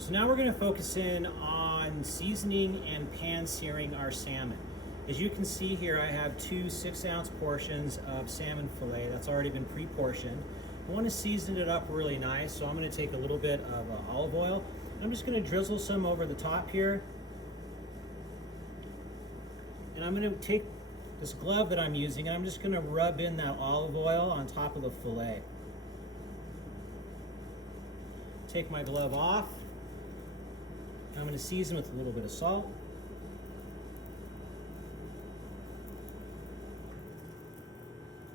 So now we're going to focus in on seasoning and pan searing our salmon. As you can see here, I have two 6-ounce portions of salmon fillet that's already been pre-portioned. I want to season it up really nice, so I'm going to take a little bit of olive oil. I'm just going to drizzle some over the top here. And I'm going to take this glove that I'm using and I'm just going to rub in that olive oil on top of the fillet. Take my glove off. I'm going to season with a little bit of salt.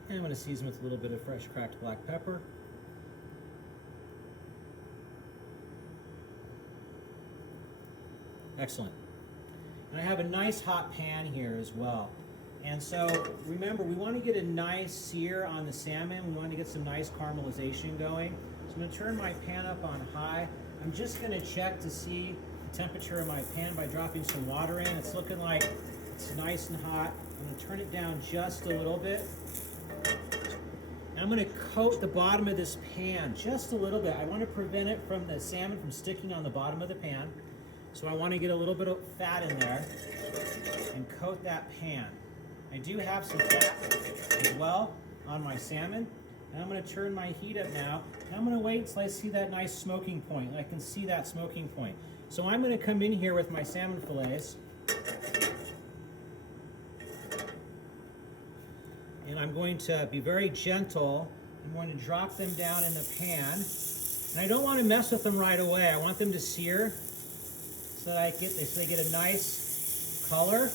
And I'm going to season with a little bit of fresh cracked black pepper. Excellent. And I have a nice hot pan here as well. And so remember, we want to get a nice sear on the salmon. We want to get some nice caramelization going. So I'm going to turn my pan up on high. I'm just going to check to see the temperature of my pan by dropping some water in. It's looking like it's nice and hot. I'm going to turn it down just a little bit. And I'm going to coat the bottom of this pan just a little bit. I want to prevent it from the salmon from sticking on the bottom of the pan. So I want to get a little bit of fat in there and coat that pan. I do have some fat as well on my salmon. And I'm going to turn my heat up now. And I'm going to wait until I see that nice smoking point. I can see that smoking point. So I'm going to come in here with my salmon fillets. And I'm going to be very gentle. I'm going to drop them down in the pan. And I don't want to mess with them right away. I want them to sear so that they get a nice color.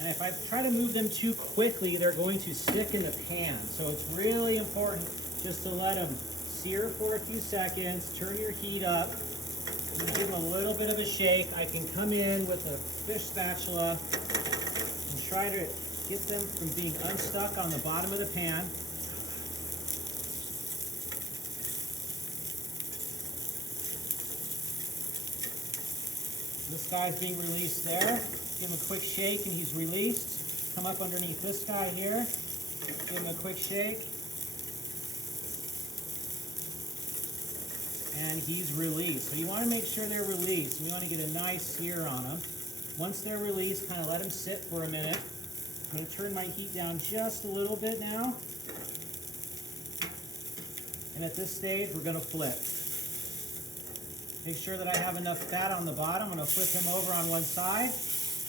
And if I try to move them too quickly, they're going to stick in the pan. So it's really important just to let them sear for a few seconds. Turn your heat up. I'm going to give them a little bit of a shake. I can come in with a fish spatula and try to get them from being unstuck on the bottom of the pan. This guy's being released there. Give him a quick shake and he's released. Come up underneath this guy here. Give him a quick shake. And he's released. So you want to make sure they're released. You want to get a nice sear on them. Once they're released, kind of let them sit for a minute. I'm going to turn my heat down just a little bit now. And at this stage, we're going to flip. Make sure that I have enough fat on the bottom. I'm going to flip him over on one side,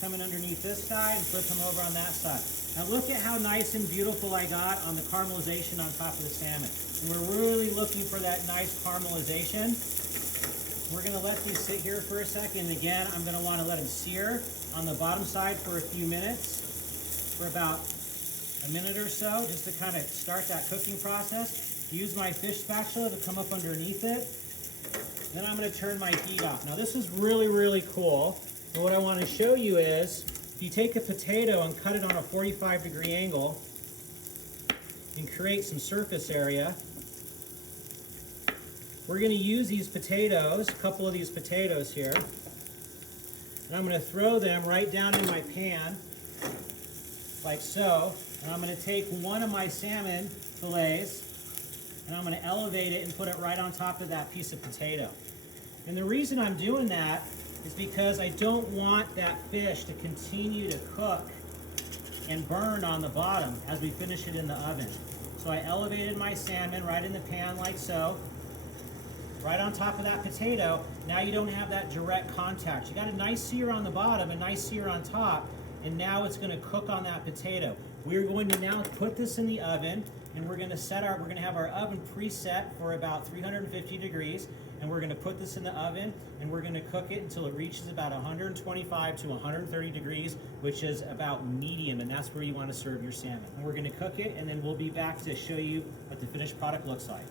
come in underneath this side, and flip him over on that side. Now look at how nice and beautiful I got on the caramelization on top of the salmon. And we're really looking for that nice caramelization. We're going to let these sit here for a second. And again, I'm going to want to let them sear on the bottom side for a few minutes, for about a minute or so, just to kind of start that cooking process. Use my fish spatula to come up underneath it. Then I'm going to turn my heat off. Now this is really, really cool. But what I want to show you is, if you take a potato and cut it on a 45-degree angle and create some surface area, we're going to use these potatoes, a couple of these potatoes here, and I'm going to throw them right down in my pan, like so. And I'm going to take one of my salmon fillets and I'm going to elevate it and put it right on top of that piece of potato. And the reason I'm doing that is because I don't want that fish to continue to cook and burn on the bottom as we finish it in the oven. So I elevated my salmon right in the pan like so, right on top of that potato. Now you don't have that direct contact. You got a nice sear on the bottom, a nice sear on top, and now it's going to cook on that potato. We're going to now put this in the oven, and we're going to have our oven preset for about 350 degrees, and we're going to put this in the oven, and we're going to cook it until it reaches about 125 to 130 degrees, which is about medium, and that's where you want to serve your salmon. And we're going to cook it, and then we'll be back to show you what the finished product looks like.